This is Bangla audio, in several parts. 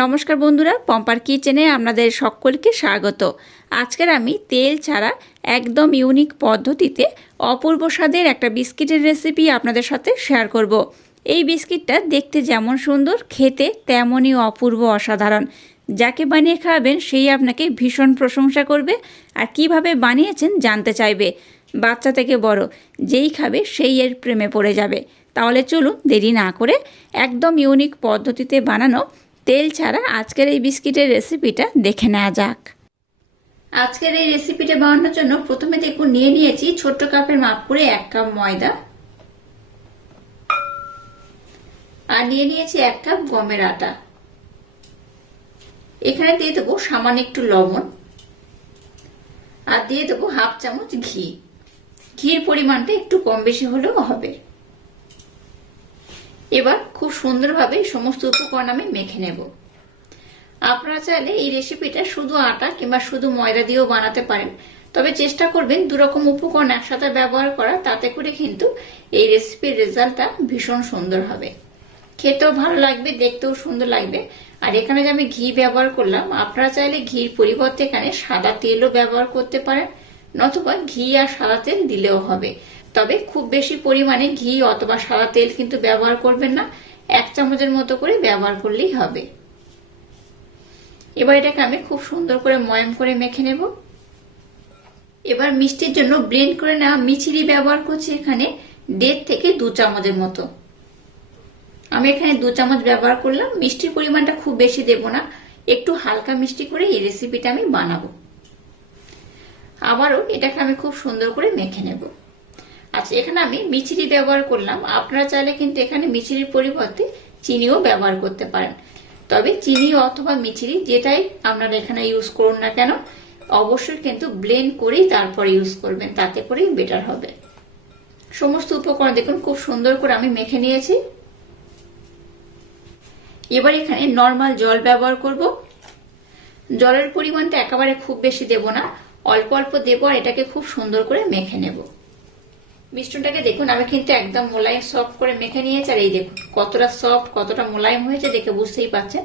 নমস্কার বন্ধুরা, পম্পার কিচেনে আপনাদের সকলকে স্বাগত। আজকের আমি তেল ছাড়া একদম ইউনিক পদ্ধতিতে অপূর্ব স্বাদের একটা বিস্কিটের রেসিপি আপনাদের সাথে শেয়ার করব। এই বিস্কিটটা দেখতে যেমন সুন্দর, খেতে তেমনই অপূর্ব অসাধারণ। যাকে বানিয়ে খাওয়াবেন সেই আপনাকে ভীষণ প্রশংসা করবে আর কিভাবে বানিয়েছেন জানতে চাইবে। বাচ্চা থেকে বড় যেই খাবে সেই এর প্রেমে পড়ে যাবে। তাহলে চলুন দেরি না করে একদম ইউনিক পদ্ধতিতে বানানো তেল ছাড়া আজকের এই বিস্কিটের রেসিপিটা দেখে নেওয়া যাক। আজকের এই রেসিপিটা বানানোর জন্য প্রথমে দেখুন নিয়ে নিয়েছি ছোট্ট কাপের মাপ করে 1 কাপ ময়দা আর নিয়ে নিয়েছি 1 কাপ গমের আটা। এখানে দিয়ে দেবো সামান্য একটু লবণ আর দিয়ে দেবো হাফ চামচ ঘি। ঘির পরিমাণটা একটু কম বেশি হলেও হবে। এবার খুব সুন্দরভাবে সমস্ত উপকরণ আমি মেখে নেব। আপনারা চাইলে এই রেসিপিটা শুধু আটা কিংবা শুধু ময়দা দিয়েও বানাতে পারেন, তবে চেষ্টা করবেন দুরকম উপকরণ একসাথে ব্যবহার করা, তাতে করে কিন্তু এই রেসিপির রেজাল্টটা ভীষণ সুন্দর হবে, খেতেও ভালো লাগবে, দেখতেও সুন্দর লাগবে। আর এখানে যে আমি ঘি ব্যবহার করলাম, আপনারা চাইলে ঘির পরিবর্তে এখানে সাদা তেলও ব্যবহার করতে পারেন, নতুবা ঘি আর সাদা তেল দিলেও হবে। তবে খুব বেশি পরিমাণে ঘি অথবা সাদা তেল কিন্তু ব্যবহার করবেন না, 1 চামচের মতো করে ব্যবহার করলেই হবে। এবার এটাকে আমি খুব সুন্দর করে ময়াম করে মেখে নেব। এবার মিষ্টির জন্য ব্লেন্ড করে নেওয়া মিছরি ব্যবহার করছি এখানে 1.5 থেকে 2 চামচের মতো। আমি এখানে 2 চামচ ব্যবহার করলাম। মিষ্টির পরিমাণটা খুব বেশি দেব না, একটু হালকা মিষ্টি করে এই রেসিপিটা আমি বানাবো। আবারও এটাকে আমি খুব সুন্দর করে মেখে নেব। আচ্ছা, এখানে আমি মিছরি ব্যবহার করলাম, আপনারা চাইলে কিন্তু এখানে মিছরির পরিবর্তে চিনিও ব্যবহার করতে পারেন। তবে চিনি অথবা মিছরি যেটাই আপনারা এখানে ইউজ করুন না কেন, অবশ্যই কিন্তু ব্লেন্ড করেই তারপর ইউজ করবেন, তাতে করেই বেটার হবে। সমস্ত উপকরণ দেখুন খুব সুন্দর করে আমি মেখে নিয়েছি। এবার এখানে নর্মাল জল ব্যবহার করব। জলের পরিমাণটা একেবারে খুব বেশি দেব না, অল্প অল্প দেব আর এটাকে খুব সুন্দর করে মেখে নেব। মিশ্রণটাকে দেখুন আমি কিন্তু একদম মোলায়েম সফট করে মেখে নিয়েছি, আর এই দেখুন কতটা সফট কতটা মোলায়েম হয়েছে দেখে বুঝতেই পারছেন।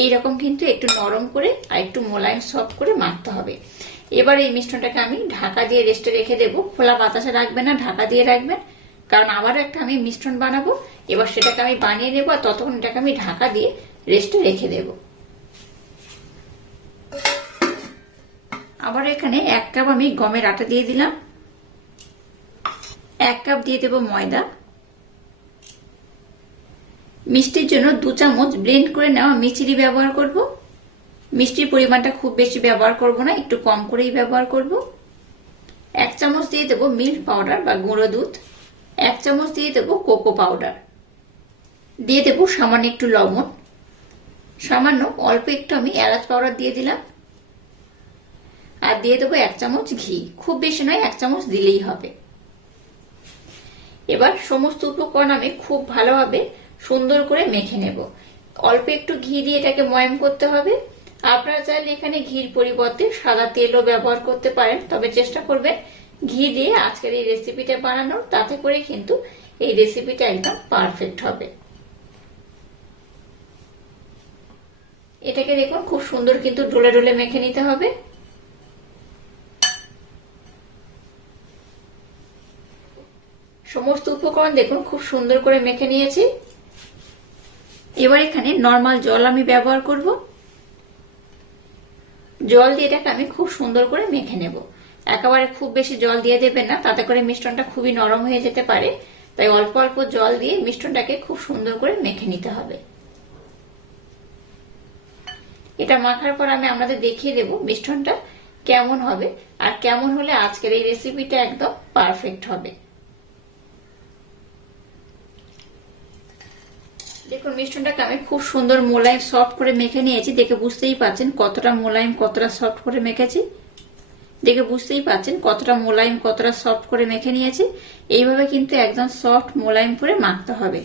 এইরকম কিন্তু একটু নরম করে আর একটু মোলায়েম সফট করে মাখতে হবে। এবার এই মিশ্রণটাকে আমি ঢাকা দিয়ে রেস্টে রেখে দেবো। খোলা বাতাসে রাখবেন না, ঢাকা দিয়ে রাখবেন, কারণ আবারও একটা আমি মিশ্রণ বানাবো। এবার সেটাকে আমি বানিয়ে নেবো আর ততক্ষণ এটাকে আমি ঢাকা দিয়ে রেস্টে রেখে দেব। আবার এখানে 1 কাপ আমি গমের আটা দিয়ে দিলাম, 1 কাপ দিয়ে দেব ময়দা। মিষ্টির জন্য 2 চামচ ব্লেন্ড করে নেওয়া মিছরি ব্যবহার করব। মিষ্টির পরিমাণটা খুব বেশি ব্যবহার করব না, একটু কম করেই ব্যবহার করব। 1 চামচ দিয়ে দেব মিল্ক পাউডার বা গুঁড়ো দুধ, 1 চামচ দিয়ে দেব কোকো পাউডার, দিয়ে দেব সামান্য একটু লবণ, সামান্য অল্প একটু আমি এলাচ পাউডার দিয়ে দিলাম, আর দিয়ে দেবো 1 চামচ ঘি। খুব বেশি নয়, 1 চামচ দিলেই হবে। এবার সমস্ত উপকরণ আমি খুব ভালোভাবে সুন্দর করে মেখে নেব। অল্প একটু ঘি দিয়ে এটাকে ময়াম করতে হবে। আপনারা চাইলে এখানে ঘির পরিবর্তে সাদা তেলও ব্যবহার করতে পারেন, তবে চেষ্টা করবেন ঘি দিয়ে আজকের এই রেসিপিটা বানানোর, তাতে করে কিন্তু এই রেসিপিটা একদম পারফেক্ট হবে। এটাকে দেখুন খুব সুন্দর কিন্তু ডলে ডলে মেখে নিতে হবে। সমস্ত উপকরণ দেখুন খুব সুন্দর করে মেখে নিয়েছি। এবার এখানে নর্মাল জল আমি ব্যবহার করব। জল দিয়ে এটাকে আমি খুব সুন্দর করে মেখে নেব। একেবারে খুব বেশি জল দিয়ে দেবেন না, তাতে করে মিশ্রণটা খুবই নরম হয়ে যেতে পারে। তাই অল্প অল্প জল দিয়ে মিশ্রণটাকে খুব সুন্দর করে মেখে নিতে হবে। এটা মাখার পর আমি আপনাদের দেখিয়ে দেব মিশ্রণটা কেমন হবে আর কেমন হলে আজকের এই রেসিপিটা একদম পারফেক্ট হবে। দেখুন মিশ্রণটাকে আমি খুব সুন্দর মোলায়েম সফট করে মেখে নিয়েছি, দেখে বুঝতেই পারছেন কতটা মোলায়েম কতটা সফট করে মেখেছি। দেখে বুঝতেই পারছেন কতটা মোলায়েম কতটা সফট করে মেখে নিয়েছি। এইভাবে কিন্তু একদম সফট মোলায়েম করে মাখতে হবে।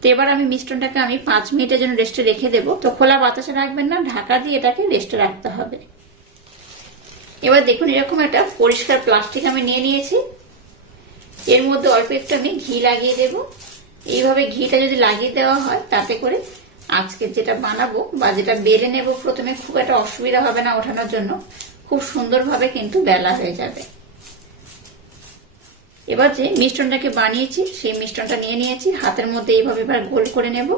তো এবার আমি মিশ্রণটাকে আমি 5 মিনিটের জন্য রেস্টে রেখে দেবো। তো খোলা বাতাসে রাখবেন না, ঢাকা দিয়ে এটাকে রেস্টে রাখতে হবে। এবার দেখুন এরকম একটা পরিষ্কার প্লাস্টিক আমি নিয়ে নিয়েছি, এর মধ্যে অল্প একটু আমি ঘি লাগিয়ে দেবো। এইভাবে ঘিটা যদি লাগিয়ে দেওয়া হয়, তাতে করে আজকে যেটা বানাবো বা যেটা বেলে নেব প্রথমে খুব একটা অসুবিধা হবে না ওঠানোর জন্য, খুব সুন্দরভাবে কিন্তু বেলা হয়ে যাবে। এবার যে মিশ্রণটাকে বানিয়েছি সেই মিশ্রণটা নিয়ে নিয়েছি, হাতের মধ্যে এইভাবে এবার গোল করে নেব।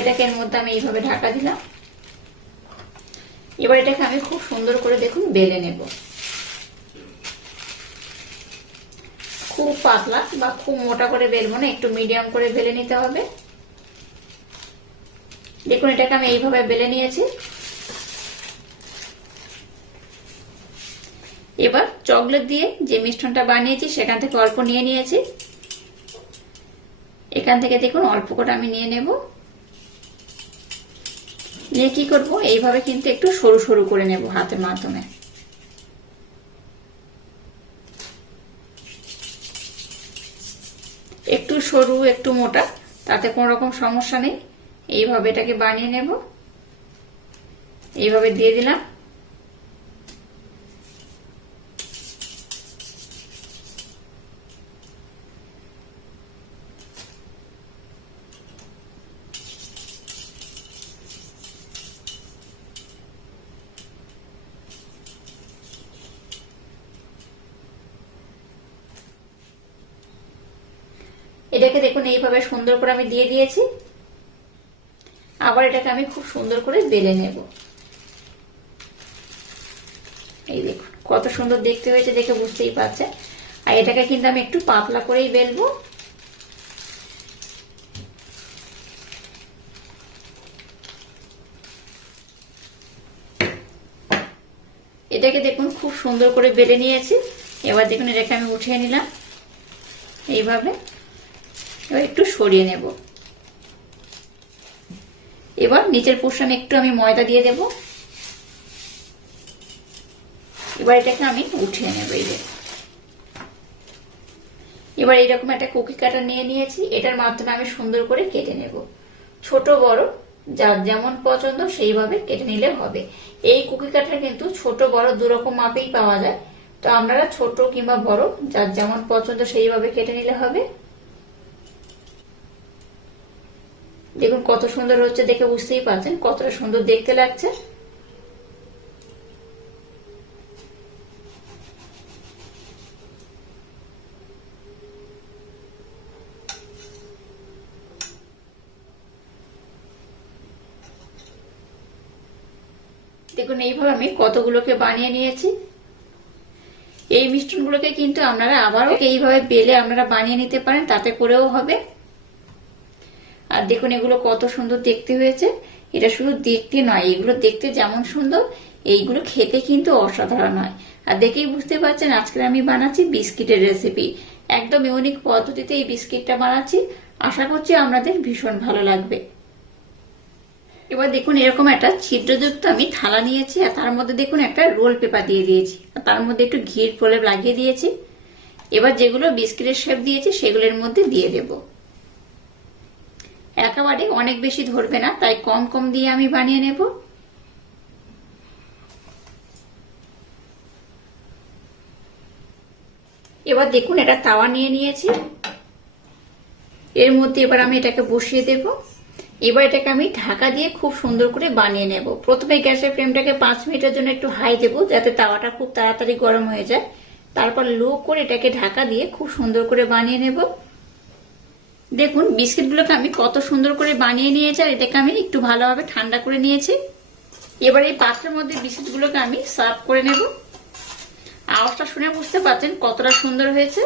এটাকে এর মধ্যে আমি এইভাবে ঢাকা দিলাম। এবার এটাকে আমি খুব সুন্দর করে দেখুন বেলে নেব। খুব পাতলা বা খুব মোটা করে বেলবো না, একটু মিডিয়াম করে বেলে নিতে হবে। দেখুন এটাকে আমি এইভাবে বেলে নিয়েছি। এবার চকলেট দিয়ে যে মিশ্রণটা বানিয়েছি সেখান থেকে অল্প নিয়ে নিয়েছি। এখান থেকে দেখুন অল্প করে আমি নিয়ে নেব। নিয়ে কি করব, এইভাবে কিন্তু একটু সরু সরু করে নেব হাতের মাধ্যমে। একটু সরু একটু মোটা তাতে কোনো রকম সমস্যা নেই। এইভাবে এটাকে বানিয়ে নেব। এইভাবে দিয়ে দিলাম। এটাকে দেখুন এইভাবে সুন্দর করে আমি দিয়ে দিয়েছি। আবার এটাকে আমি খুব সুন্দর করে বেলে নেব। এই দেখুন কত সুন্দর দেখতে হয়েছে, দেখে বুঝতেই পারছেন। আর এটাকে কিন্তু আমি একটু পাতলা করেই বেলবো। এটাকে দেখুন খুব সুন্দর করে বেলে নিয়েছি। এবার দেখুন এটাকে আমি উঠিয়ে নিলাম এইভাবে। এবার একটু সরিয়ে নেব। এবার নিচের পোর্শনে একটু আমি ময়দা দিয়ে দেব। এবার এটাকে আমি উঠিয়ে নেব। এবার এইরকম একটা কুকি কাটার নিয়ে নিয়েছি, এটার মাধ্যমে আমি সুন্দর করে কেটে নেব। ছোট বড় যার যেমন পছন্দ সেইভাবে কেটে নিলে হবে। এই কুকি কাটার কিন্তু ছোট বড় দুরকম মাপেই পাওয়া যায়, তো আপনারা ছোট কিংবা বড় যার যেমন পছন্দ সেইভাবে কেটে নিলে হবে। দেখুন কত সুন্দর হচ্ছে, দেখে বুঝতেই পারছেন কতটা সুন্দর দেখতে লাগছে। দেখুন এইভাবে আমি কতগুলোকে বানিয়ে নিয়েছি। এই মিষ্টানগুলোকে কিন্তু আপনারা আবারও এইভাবে বেলে আপনারা বানিয়ে নিতে পারেন, তাতে করেও হবে। আর দেখুন এগুলো কত সুন্দর দেখতে হয়েছে। এটা শুধু দেখতে নয়, এগুলো দেখতে যেমন সুন্দর এইগুলো খেতে কিন্তু অসাধারণ হয়। আর দেখেই বুঝতে পারছেন আজকে আমি বানাচ্ছি বিস্কিটের রেসিপি। একদম ইউনিক পদ্ধতিতে এই বিস্কিটটা বানাচ্ছি, আশা করছি আপনাদের ভীষণ ভালো লাগবে। এবার দেখুন এরকম একটা ছিদ্রযুক্ত আমি থালা নিয়েছি, আর তার মধ্যে দেখুন একটা রোল পেপার দিয়ে দিয়েছি, আর তার মধ্যে একটু ঘির প্রলেপ লাগিয়ে দিয়েছি। এবার যেগুলো বিস্কিটের শেপ দিয়েছি সেগুলোর মধ্যে দিয়ে দেব। একেবারে অনেক বেশি ধরবে না, তাই কম কম দিয়ে আমি বানিয়ে নেব। এবার দেখুন এটা তাওয়া নিয়ে নিয়েছি, এর মধ্যে এবার আমি এটাকে বসিয়ে দেব। এবার এটাকে আমি ঢাকা দিয়ে খুব সুন্দর করে বানিয়ে নেব। প্রথমে গ্যাসের ফ্লেমটাকে 5 মিনিটের জন্য একটু হাই দেব, যাতে তাওয়াটা খুব তাড়াতাড়ি গরম হয়ে যায়। তারপর লো করে এটাকে ঢাকা দিয়ে খুব সুন্দর করে বানিয়ে নেব। দেখুন বিস্কিটগুলোকে আমি কত সুন্দর করে বানিয়ে নিয়েছি, আর এটাকে আমি একটু ভালোভাবে ঠান্ডা করে নিয়েছি। এবার এই পাত্রের মধ্যে বিস্কিটগুলোকে আমি সার্ভ করে নেব। আওয়াজটা শুনে বুঝতে পারছেন কতটা সুন্দর হয়েছে।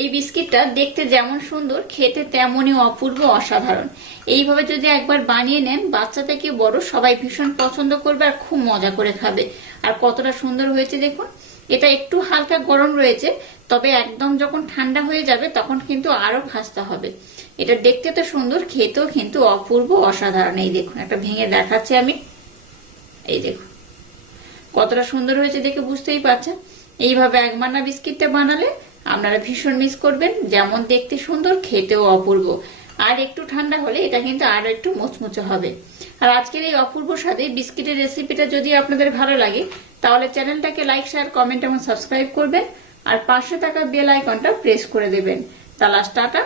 এই বিস্কিটটা দেখতে যেমন সুন্দর, খেতে তেমনই অপূর্ব অসাধারণ। এইভাবে যদি একবার বানিয়ে নেন, বাচ্চা থেকে বড় সবাই ভীষণ পছন্দ করবে আর খুব মজা করে খাবে। আর কতটা সুন্দর হয়েছে দেখুন। এটা একটু হালকা গরম রয়েছে, তবে একদম যখন ঠান্ডা হয়ে যাবে তখন কিন্তু আরো খাস্তে হবে। এটা দেখতে তো সুন্দর, খেতেও কিন্তু অপূর্ব অসাধারণ। এই দেখুন একটা ভেঙে দেখাচ্ছি আমি। এই দেখুন কতটা সুন্দর হয়েছে, দেখে বুঝতেই পারছেন। এইভাবে একমানা বিস্কিটটা বানালে আপনারা ভীষণ মিস করবেন, যেমন দেখতে সুন্দর খেতেও অপূর্ব। আর একটু ঠান্ডা হলে এটা কিন্তু আরো একটু মুচমুচে হবে। আর আজকের এই অপূর্ব স্বাদে বিস্কিটের রেসিপিটা যদি আপনাদের ভালো লাগে, তাহলে চ্যানেলটাকে লাইক, শেয়ার, কমেন্ট এবং সাবস্ক্রাইব করবেন। আর পাশে থাকা বেল আইকনটা প্রেস করে দেবেন। তাহলে টাটা,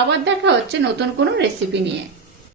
আবার দেখা হচ্ছে নতুন কোনো রেসিপি নিয়ে।